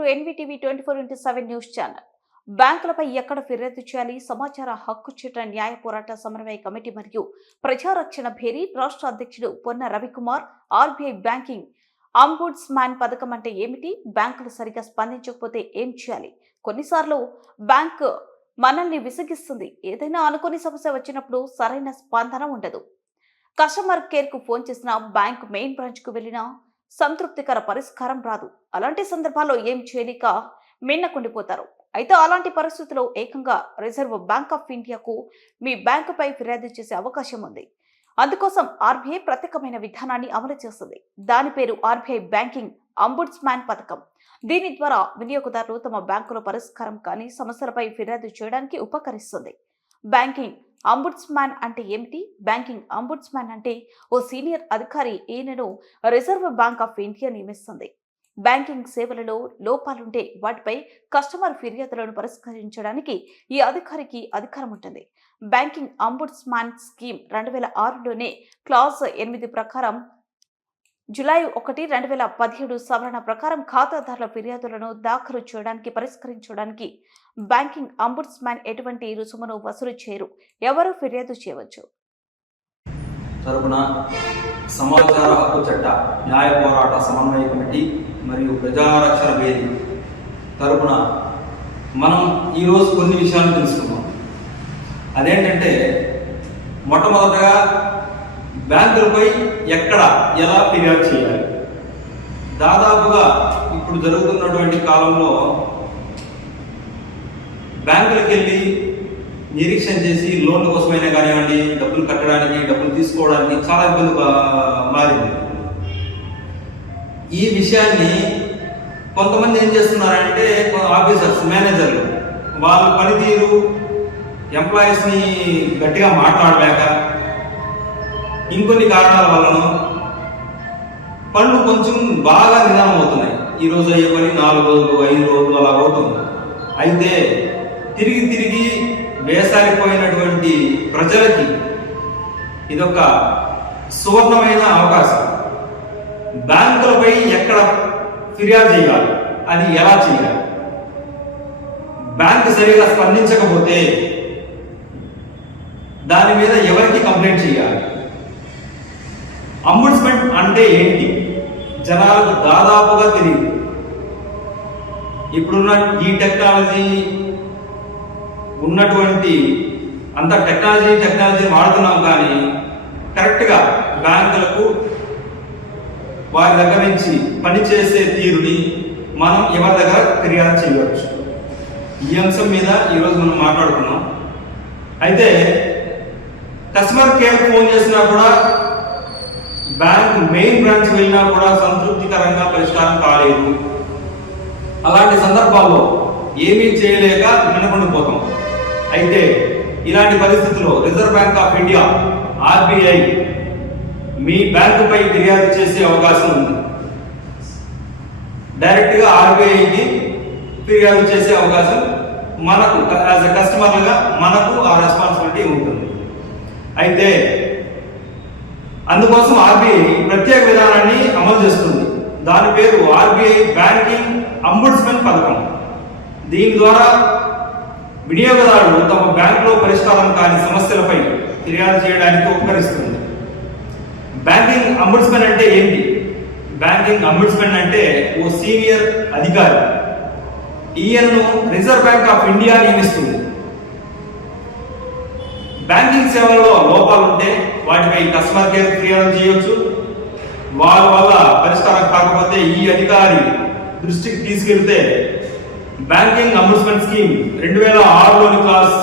To NVTV twenty four into seven news channel. బ్యాంకులపై ఎక్కడ ఫిర్యాదు చేయాలి? సమాచార హక్కు చట్ట న్యాయ పోరాట సమన్వయ కమిటీ మరియు ప్రజారక్షణ భేరీ రాష్ట్ర అధ్యక్షుడు Ponna Ravikumar RBI banking ombudsman పథకం అంటే ఏమిటి? బ్యాంకులు సరిగా స్పందించకపోతే ఏం చేయాలి? కొన్నిసార్లు బ్యాంకు మనల్ని విసిగిస్తుంది. ఏదైనా అనుకోని సమస్య వచ్చినప్పుడు సరైన స్పందన ఉండదు. కస్టమర్ కేర్కు ఫోన్ చేసిన బ్యాంక్ మెయిన్ బ్రాంచ్కు వెళ్ళినా సంతృప్తికర పరిష్కారం రాదు. అలాంటి సందర్భాల్లో ఏం చేయలేక మిన్నకుండిపోతారు. అయితే అలాంటి పరిస్థితుల్లో ఏకంగా రిజర్వ్ బ్యాంక్ ఆఫ్ ఇండియాకు మీ బ్యాంకుపై ఫిర్యాదు చేసే అవకాశం ఉంది. అందుకోసం ఆర్బీఐ ప్రత్యేకమైన విధానాన్ని అమలు చేస్తుంది. దాని పేరు ఆర్బీఐ బ్యాంకింగ్ అంబుడ్స్మాన్ పథకం. దీని ద్వారా వినియోగదారులు తమ బ్యాంకులో పరిష్కారం కాని సమస్యలపై ఫిర్యాదు చేయడానికి ఉపకరిస్తుంది. బ్యాంకింగ్ అంబుడ్స్మాన్ అంటే ఏమిటి? బ్యాంకింగ్ అంబుడ్స్మాన్ అంటే ఓ సీనియర్ అధికారి ఈయనను రిజర్వ్ బ్యాంక్ ఆఫ్ ఇండియా నియమిస్తుంది. బ్యాంకింగ్ సేవలలో లోపాలుంటే వాటిపై కస్టమర్ ఫిర్యాదులను పరిష్కరించడానికి ఈ అధికారికి అధికారం ఉంటుంది. బ్యాంకింగ్ అంబుడ్స్మాన్ స్కీమ్ రెండు వేల ఆరులోనే క్లాజ్ ఎనిమిది ప్రకారం జులై ఒకటి రెండు వేల పదిహేడు సవరణ ప్రకారం ఖాతాదారుల ఫిర్యాదులను దాఖలు చేయడానికి పరిష్కరించడానికి బ్యాంకింగ్ అంబుడ్స్మాన్ ఎటువంటి రుసుమును వసూలు చేయరు. ఎవరు ఫిర్యాదు చేయవచ్చు. తరపున సమాచార హక్కు చట్ట న్యాయ పోరాట సమన్వయ కమిటీ మరియు ప్రజారక్షణ వేది తరపున మనం ఈరోజు కొన్ని విషయాలు తెలుసుకున్నాం అదేంటంటే మొట్టమొదటగా బ్యాంకులపై ఎక్కడ ఎలా ఫిర్యాదు చేయాలి? దాదాపుగా ఇప్పుడు జరుగుతున్నటువంటి కాలంలో బ్యాంకులకు వెళ్ళి నిరీక్షణ చేసి లోన్ల కోసమైనా కానివ్వండి డబ్బులు కట్టడానికి డబ్బులు తీసుకోవడానికి చాలా ఇబ్బంది మారింది. ఈ విషయాన్ని కొంతమంది ఏం చేస్తున్నారంటే ఆఫీసర్స్ మేనేజర్లు వాళ్ళ పనితీరు ఎంప్లాయీస్ని గట్టిగా మాట్లాడలేక ఇంకొన్ని కారణాల వలన పనులు కొంచెం బాగా నిదానం అవుతున్నాయి. ఈ రోజు అయ్యే పని నాలుగు రోజులు ఐదు రోజులు అలా అవుతుంది. అయితే తిరిగి తిరిగి వేసారిపోయినటువంటి ప్రజలకి ఇదొక సువర్ణమైన అవకాశం. బ్యాంకులపై ఎక్కడ ఫిర్యాదు చేయాలి? అది ఎలా చేయాలి? బ్యాంకు సరిగా స్పందించకపోతే దాని మీద ఎవరికి కంప్లైంట్ చేయాలి? అంబుడ్స్మెంట్ అంటే ఏంటి? జనాలకు దాదాపుగా తెలియదు ఇప్పుడున్న ఈ టెక్నాలజీ ఉన్నటువంటి అంత టెక్నాలజీ టెక్నాలజీ వాడుతున్నాం కానీ కరెక్ట్గా బ్యాంకులకు వారి దగ్గర నుంచి పనిచేసే తీరుని మనం ఎవరి దగ్గర ఫిర్యాదు చేయవచ్చు. ఈ అంశం మీద ఈరోజు మనం మాట్లాడుకున్నాం. అయితే కస్టమర్ కేర్ ఫోన్ చేసినా కూడా బ్యాంక్ మెయిన్ బ్రాంచ్ వెళ్ళినా కూడా సంతృప్తికరంగా పరిష్కారం కాలేదు. అలాంటి సందర్భాల్లో ఏమీ చేయలేక వినకుండా పోతాం అయితే ఇలాంటి పరిస్థితుల్లో reserve bank of India RBI మీ బ్యాంకుపై ఫిర్యాదు చేసే అవకాశం ఉంది. డైరెక్ట్గా ఆర్బీఐకి ఫిర్యాదు చేసే అవకాశం మనకు యాజ్ ఎ కస్టమర్గా మనకు ఆ రెస్పాన్సిబిలిటీ ఉంటుంది. అయితే అందుకోసం ఆర్బీఐ ప్రత్యేక విధానాన్ని అమలు చేస్తుంది. దాని పేరు ఆర్బీఐ బ్యాంకింగ్ అంబుడ్స్మెన్ పథకం. దీని ద్వారా వినియోగదారులు తమ బ్యాంకులో పరిష్కారం కాని సమస్యలపై ఫిర్యాదు చేయడానికి ఉపకరిస్తుంది. బ్యాంకింగ్ అంబుడ్స్మెన్ అంటే ఏంటి? బ్యాంకింగ్ అంబుడ్స్మెన్ అంటే ఓ సీనియర్ అధికారి. ఈయనను రిజర్వ్ బ్యాంక్ ఆఫ్ ఇండియా నియమిస్తుంది. బ్యాంకింగ్ సేవల్లో లోపాలు ఉంటే వాటిపై కస్టమర్ కేర్ ఫిర్యాదు చేయొచ్చు. వాళ్ళ వల్ల పరిష్కారం కాకపోతే ఈ అధికారి దృష్టికి తీసుకెళ్తే బ్యాంకింగ్ అంబుడ్స్మెంట్ స్కీమ్ రెండు వేల ఆరులోని క్లాస్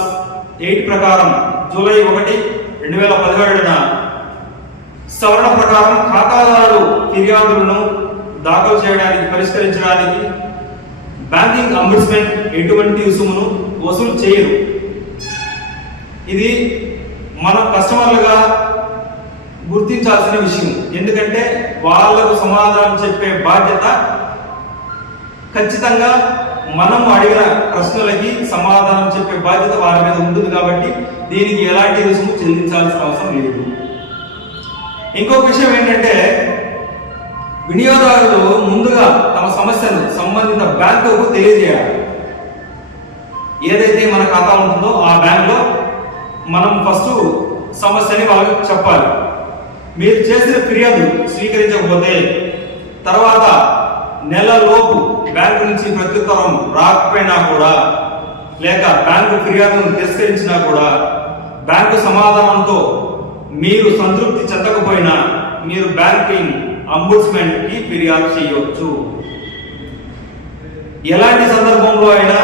ఎయిట్ ప్రకారం జూలై ఒకటి రెండు వేల పదిహేడున సవరణ ప్రకారం ఖాతాదారులు ఫిర్యాదులను దాఖలు చేయడానికి పరిష్కరించడానికి బ్యాంకింగ్ అంబుడ్స్మెంట్ ఎటువంటి రుసుమును వసూలు చేయరు. ఇది మనం కస్టమర్లుగా గుర్తించాల్సిన విషయం. ఎందుకంటే వాళ్ళకు సమాధానం చెప్పే బాధ్యత ఖచ్చితంగా మనం అడిగిన ప్రశ్నలకి సమాధానం చెప్పే బాధ్యత వారి మీద ఉంటుంది కాబట్టి దీనికి ఎలాంటి రుసుము చెల్లించాల్సిన అవసరం లేదు. ఇంకొక విషయం ఏంటంటే వినియోగదారులు ముందుగా తమ సమస్యను సంబంధిత బ్యాంకుకు తెలియజేయాలి. ఏదైతే మన ఖాతా ఉంటుందో ఆ బ్యాంక్లో మనం ఫస్ట్ సమస్యని వాళ్ళకి చెప్పాలి. మీరు చేసిన ఫిర్యాదు స్వీకరించకపోతే తర్వాత నెలలోపు బ్యాంకు నుంచి ప్రత్యుత్తరం రాకపోయినా కూడా లేక బ్యాంకు ఫిర్యాదును తిరస్కరించినా కూడా బ్యాంకు సమాధానంతో మీరు సంతృప్తి చెందకపోయినా మీరు బ్యాంకింగ్ అంబుడ్స్మెంట్కి ఫిర్యాదు చేయవచ్చు ఎలాంటి సందర్భంలో అయినా